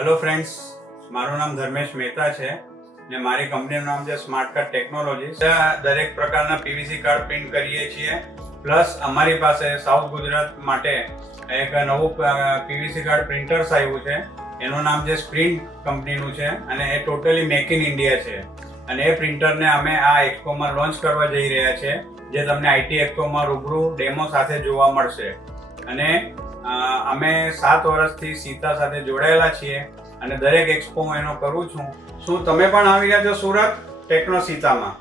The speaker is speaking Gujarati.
હેલો ફ્રેન્ડ્સ, મારું નામ ધર્મેશ મહેતા છે ને મારી કંપનીનું નામ છે સ્માર્ટ કાર્ડ ટેકનોલોજીસ. દરેક પ્રકારના પીવીસી કાર્ડ પ્રિન્ટ કરીએ છીએ. પ્લસ અમારી પાસે સાઉથ ગુજરાત માટે એક નવું પીવીસી કાર્ડ પ્રિન્ટર્સ આવ્યું છે. એનું નામ છે સ્પ્રિન્ટ કંપનીનું છે અને એ ટોટલી મેક ઇન ઇન્ડિયા છે. અને એ પ્રિન્ટરને અમે આ એક્સપોમાં લોન્ચ કરવા જઈ રહ્યા છે, જે તમને આઈટી એક્સપોમાં રૂબરૂ ડેમો સાથે જોવા મળશે. અને અમે 7 વર્ષથી સીતા સાથે જોડાયેલા છીએ અને દરેક એક્સપો એનો કરું છું. શું તમે પણ આવી ગયા છો સુરત ટેકનો સીતામાં?